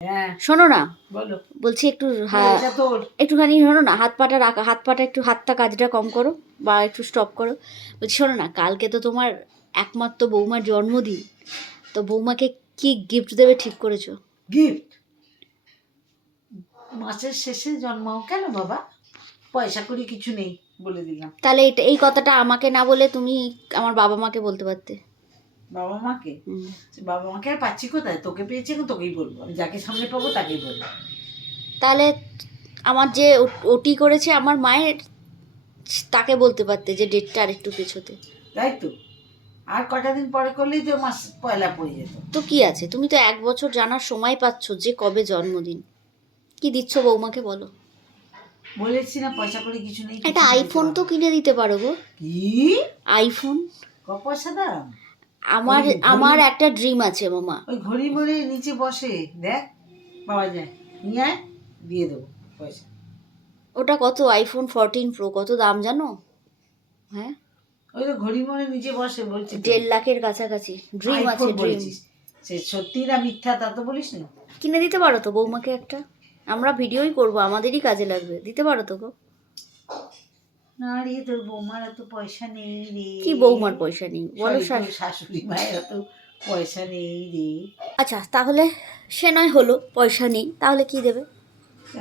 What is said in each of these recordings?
হ্যাঁ শোনো না, বলো। বলছি একটু এটা তোর একটুখানি শোনো না, হাত পাটা একটু হাতটা কাজটা কম করো বা একটু স্টপ করো। বলছি শোনো না, কালকে তো তোমার একমাত্র বৌমার জন্মদিন, তো বৌমাকে কি গিফট দেবে ঠিক করেছো? গিফট মাসের শেষে জন্মাও কেন বাবা? পয়সা করি কিছু নেই বলে দিলাম। তাহলে এই কথাটা আমাকে না বলে তুমি আমার বাবা মাকে বলতে পারতে। বাবা মাকে? বাবা মাকে আর পাচ্ছি কোথায়? তোকে পেয়েছি এখন তোকেই বলবো। আমি যাকে সামনে পাবো তাকেই বলবো। তাহলে আমার যে ওটি করেছে আমার মায়ের, তাকে বলতে পারতে যে ডেটটা আর একটু পেছোতে। তাই তো, আর কটা দিন পরে করলেই তো মাস পয়লা পড়ে যেত। তো কি আছে, তুমি তো 1 বছর জানার সময় পাচ্ছ যে কবে জন্মদিন। কি দিচ্ছ বৌমাকে বলো? বলেছি না পয়সা করে কিছু নেই। একটা আইফোন তো কিনে দিতে পারো গো। কি আইফোন? ক পয়সা দাম? আমার ওই আমার ঘড়ি- একটা ড্রিম আছে মামা। ওই ঘড়ি মরে নিচে বসে দেখ পাওয়া যায়, নিয়ে আয়, দিয়ে দেবো পয়সা। ওটা কত? আইফোন 14 প্রো কত দাম জানো? হ্যাঁ, ওই তো ঘড়ি মরে নিচে বসে বলছি তো। 1.5 লাখের কাছাকাছি ড্রিম আছে, আইফোন ড্রিম। বলেছিস, সে সত্যি না মিথ্যা তা তো বলিস না। কিনে দিতে পারো তো বৌমাকে একটা, আমরা ভিডিওই করব, আমাদেরই কাজে লাগবে, দিতে পারো তো গো। না রে, তোর বৌমার এত পয়সা নেই রে। কি বৌমার পয়সা নেই বলো? Sorry, তোর শাশুড়ি মায়ের এত পয়সা নেই রে। আচ্ছা তাহলে সে নয় হলো, পয়সা নেই, তাহলে কি দেবে?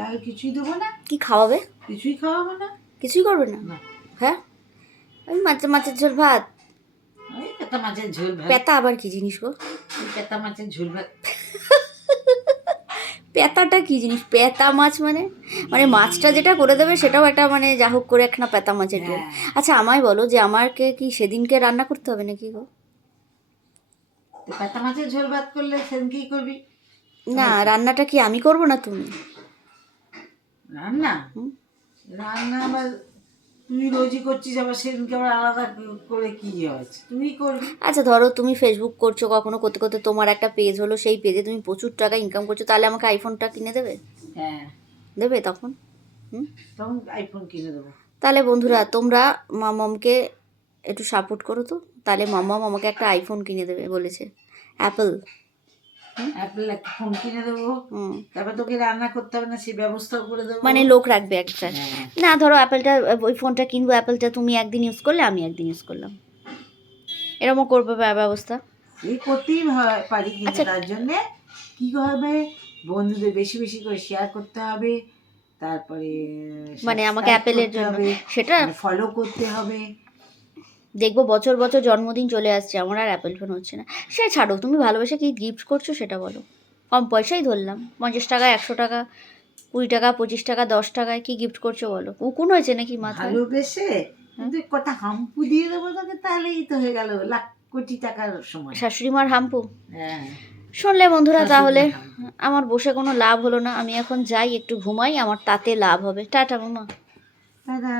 আর কিছুই দেবো না। কি খাওয়াবে? কিছুই খাওয়াবো না। কিছুই করবে না? না। হ্যাঁ, ওই মাছের ঝোল ভাত। ওই পেতা মাছের ঝোল ভাত। পেতা আবার কি জিনিস গো? ওই পেতা মাছের ঝোল ভাত। পেতাটা কি জিনিস? পেতা মাছ মানে? মানে মাছটা যেটা করে দেবে সেটাও একটা মানে যা হোক করে একটা পেতা মাছের ঝোল। হ্যাঁ। আচ্ছা আমায় বলো যে আমাকে কি সেদিনকে রান্না করতে হবে নাকি গো? পেতা মাছের ঝোল ভাত করলে সেদিন কি করবি? না, রান্নাটা কি আমি করব না তুমি? রান্না? রান্না আবার তুই রোজই করছিস, আবার সেদিনকে আবার আলাদা করে কি হয়েছে? তুই করবি। আচ্ছা ধরো তুমি ফেসবুক করছো, কখনো করতে করতে তোমার একটা পেজ হলো, সেই পেজে তুমি প্রচুর টাকা ইনকাম করছো, তাহলে আমাকে আইফোনটা কিনে দেবে? হ্যাঁ, দেবে তখন? তখন আইফোন কিনে দেবো। তাহলে বন্ধুরা তোমরা মামামকে একটু সাপোর্ট করো তো, তাহলে মামাম আমাকে একটা আইফোন কিনে দেবে বলেছে, অ্যাপল। অ্যাপেল একটা ফোন কিনে দেবো, তারপর তোকে রান্না করতে হবে না সেই ব্যবস্থাও করে দেবো। মানে লোক রাখবে একটা। হ্যাঁ। না ধরো অ্যাপেলটা, ওই ফোনটা কিনবো, অ্যাপেলটা তুমি একদিন ইউজ করলে আমি একদিন ইউজ করলাম, এরকমও করবে ব্যবস্থা। এই করতেই পারি, কিন্তু আচ্ছা। তার জন্যে কি হবে, বন্ধুদের বেশি বেশি করে শেয়ার করতে হবে, তারপরে মানে আমাকে অ্যাপেলের জন্য সেটা ফলো করতে হবে। দেখবো বছর বছর জন্মদিন চলে আসছে, আমার আর অ্যাপেল ফোন হচ্ছে না। সে ছাড়ো, তুমি ভালোবেসে কি গিফট করছো সেটা বলো। কম পয়সাই ধরলাম, 50 টাকা, 100 টাকা, 20 টাকা, 25 টাকা, 10 টাকায় কি গিফট করছো বলো? উকুন হয়েছে নাকি মাথায়? ভালোবেসে কিন্তু কটা হাম্পু দিয়ে দেবো তোকে, তাহলেই তো হয়ে গেল লাখ কোটি টাকার সময়। শাশুড়ি মার হাম্পু? হ্যাঁ। শুনলে বন্ধুরা, তাহলে আমার বসে কোনো লাভ হলো না, আমি এখন যাই একটু ঘুমাই, আমার তাতে লাভ হবে। টাটা মামা। দাদা।